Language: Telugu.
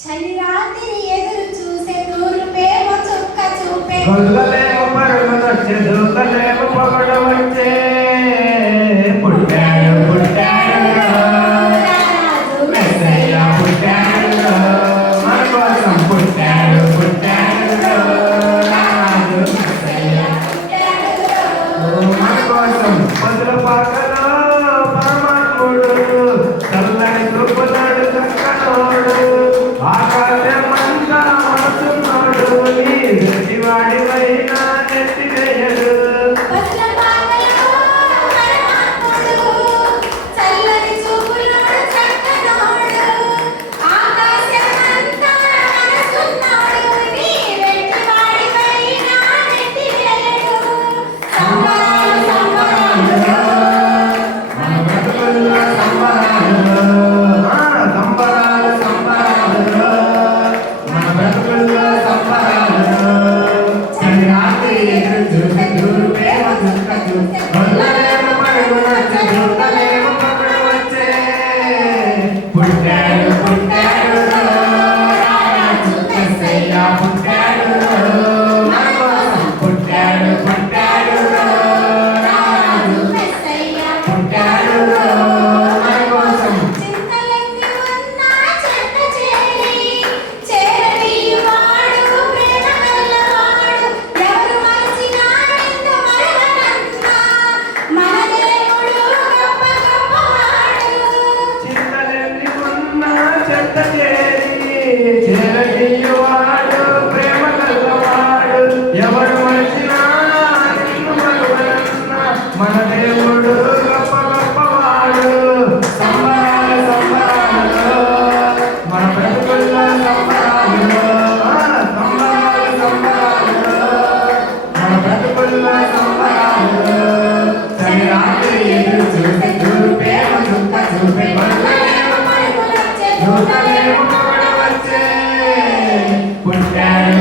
చలి రాత్రి ఎదురు చూసే తూర్పేమో చుక్క చూపే గొల్లలేమో పరుగులొచ్చే దూతలేమో పొగడవచ్చే పుట్టాడు పుట్టాడు మెస్సయ్య పుట్టాడు మన కోసం పుట్టాడు పుట్టాడు రాజు మెస్సయ్య మన కోసం మొదల పాకలో పరమాత్ముడు చల్లని కృపలాడు చక్కనోడు ఆకాశమంతా మనసున్నాడు నీ దృష్టివాడివైనా నెత్తివేయడు పుట్టాడు పుట్టాడు రాజు మెస్సయ్య పుట్టాడు మన కోసం పుట్టాడు పుట్టాడు రాజు మెస్సయ్య పుట్టాడు మన కోసం చింతలెత్తి ఉన్న చెట్ట చేరి చేరనీయువాడు ప్రేమ గలవాడు ఎవరు మరచినా నిన్ను మరవనన్నా మన దేవుడు గొప్ప గొప్పవాడు చింతలెత్తి ఉన్న చెట్ట చేరనీయువాడు ప్రేమ గలవాడు ఎవరు మరిచినా నిన్ను మరువనన్నా మన దేవుడు గొప్ప గొప్పవాడు సంబరాలు సంబరాలు మన బ్రతుకుల్లో సంబరాలు సంబరాలు సంబరాలు మన బ్రతుకుల్లో సంబరాలు చలి రాత్రి ఎదురు చూసే తూర్పేమో చుక్క చూపే దూతలేమో పొగడవచ్చే పుట్టాడు